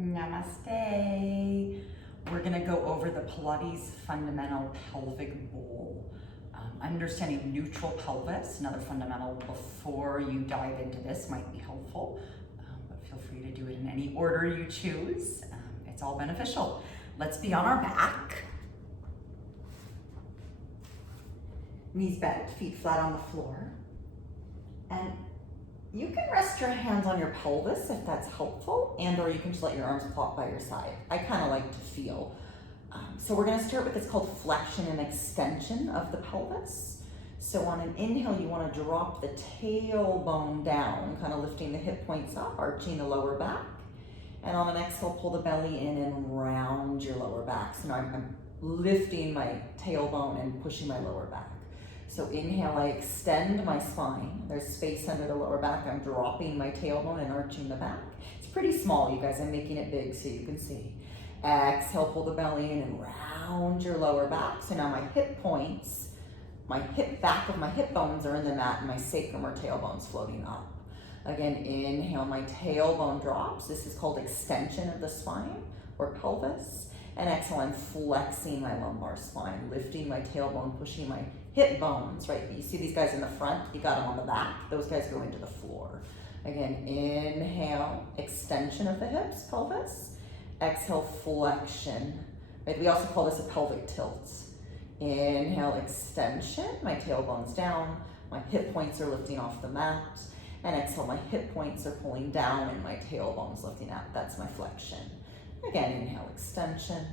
Namaste. We're going to go over the Pilates Fundamental pelvic bowl. Understanding neutral pelvis, another fundamental before you dive into this might be helpful, but feel free to do it in any order you choose. It's all beneficial. Let's be on our back. Knees bent, feet flat on the floor. And you can rest your hands on your pelvis if that's helpful, or you can just let your arms plop by your side. I kind of like to feel. So we're going to start with what's called flexion and extension of the pelvis. So on an inhale, you want to drop the tailbone down, kind of lifting the hip points up, arching the lower back. And on an exhale, pull the belly in and round your lower back. So now I'm lifting my tailbone and pushing my lower back. So inhale, I extend my spine. There's space under the lower back. I'm dropping my tailbone and arching the back. It's pretty small, you guys. I'm making it big so you can see. Exhale, pull the belly in and round your lower back. So now my hip points, back of my hip bones are in the mat and my sacrum or tailbone's floating up. Again, inhale, my tailbone drops. This is called extension of the spine or pelvis. And exhale, I'm flexing my lumbar spine, lifting my tailbone, pushing my hip bones, right? You see these guys in the front, you got them on the back. Those guys go into the floor. Again, inhale, extension of the hips, pelvis. Exhale, flexion. Right? We also call this a pelvic tilt. Inhale, extension, my tailbone's down, my hip points are lifting off the mat. And exhale, my hip points are pulling down and my tailbone's lifting out. That's my flexion. Again, inhale, extension.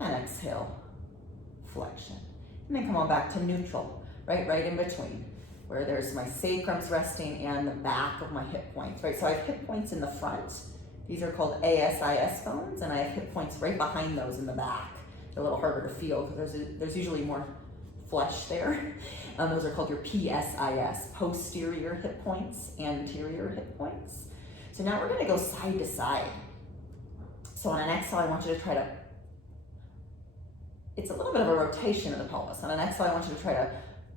And exhale, flexion. And then come on back to neutral, right in between, where there's my sacrum's resting and the back of my hip points, right? So I have hip points in the front. These are called ASIS bones, and I have hip points right behind those in the back. They're a little harder to feel because there's usually more flesh there. Those are called your PSIS, posterior hip points, anterior hip points. So now we're gonna go side to side. So on an exhale, I want you to try to, it's a little bit of a rotation of the pelvis. On an exhale, I want you to try to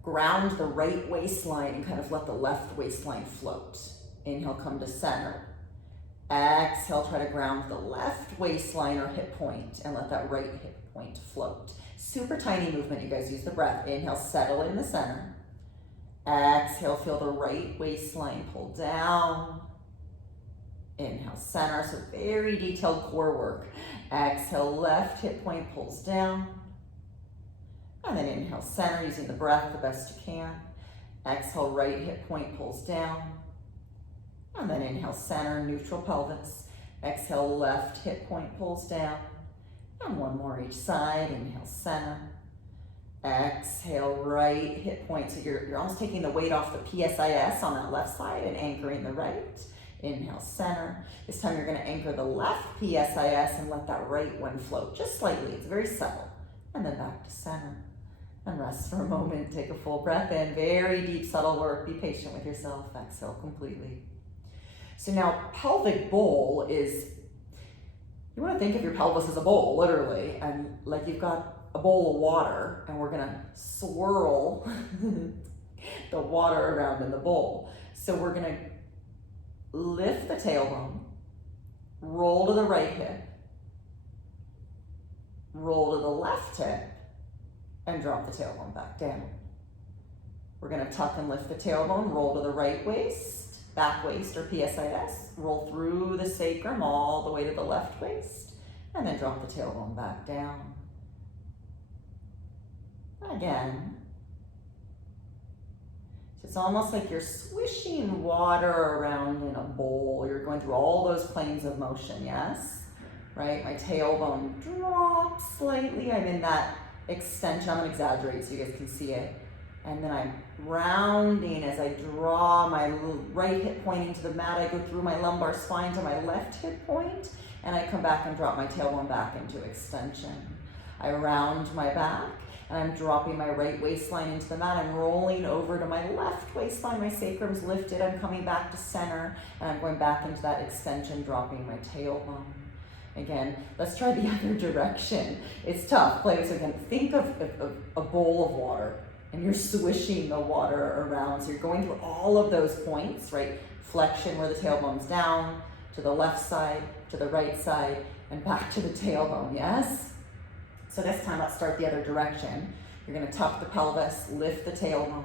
ground the right waistline and kind of let the left waistline float. Inhale, come to center. Exhale, try to ground the left waistline or hip point and let that right hip point float. Super tiny movement, you guys use the breath. Inhale, settle in the center. Exhale, feel the right waistline pull down. Inhale, center, so very detailed core work. Exhale, left hip point pulls down. And then inhale, center, using the breath the best you can. Exhale, right hip point pulls down. And then inhale, center, neutral pelvis. Exhale, left hip point pulls down. And one more each side. Inhale, center. Exhale, right hip point. So you're almost taking the weight off the PSIS on that left side and anchoring the right. Inhale, center. This time you're going to anchor the left PSIS and let that right one float just slightly. It's very subtle. And then back to center. And rest for a moment. Take a full breath in. Very deep, subtle work. Be patient with yourself. Exhale completely. So now pelvic bowl is, you want to think of your pelvis as a bowl, literally. And like you've got a bowl of water and we're going to swirl the water around in the bowl. So we're going to lift the tailbone, roll to the right hip, roll to the left hip, and drop the tailbone back down. We're going to tuck and lift the tailbone, roll to the right waist, back waist or PSIS, roll through the sacrum all the way to the left waist, and then drop the tailbone back down. Again. It's almost like you're swishing water around in a bowl. You're going through all those planes of motion, yes? Right? My tailbone drops slightly. I'm in that extension. I'm going to exaggerate so you guys can see it. And then I'm rounding as I draw my right hip point into the mat. I go through my lumbar spine to my left hip point, and I come back and drop my tailbone back into extension. I round my back. And I'm dropping my right waistline into the mat. I'm rolling over to my left waistline. My sacrum's lifted. I'm coming back to center. And I'm going back into that extension, dropping my tailbone. Again, let's try the other direction. It's tough. Play this again. Think of a bowl of water. And you're swishing the water around. So you're going through all of those points, right? Flexion where the tailbone's down. to the left side, to the right side, and back to the tailbone, yes? So this time, let's start the other direction. You're gonna tuck the pelvis, lift the tailbone,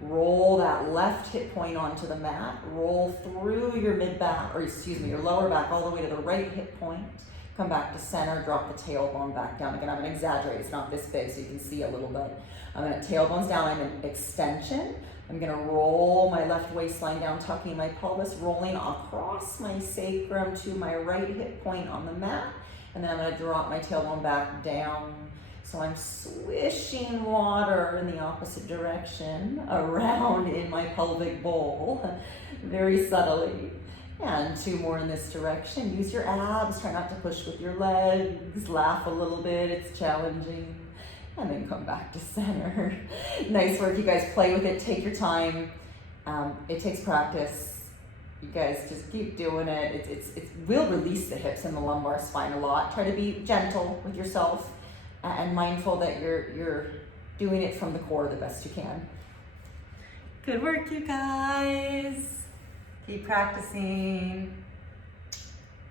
roll that left hip point onto the mat, roll through your mid-back, or excuse me, your lower back all the way to the right hip point, come back to center, drop the tailbone back down. Again, I'm gonna exaggerate, it's not this big so you can see a little bit. I'm gonna tailbone's down, I'm in extension. I'm gonna roll my left waistline down, tucking my pelvis, rolling across my sacrum to my right hip point on the mat, and then I'm gonna drop my tailbone back down. So I'm swishing water in the opposite direction around in my pelvic bowl, very subtly. And 2 more in this direction. Use your abs, try not to push with your legs, laugh a little bit, it's challenging. And then come back to center. Nice work, you guys, play with it, take your time. It takes practice. You guys just keep doing it. It will release the hips and the lumbar spine a lot. Try to be gentle with yourself and mindful that you're doing it from the core the best you can. Good work, you guys. Keep practicing.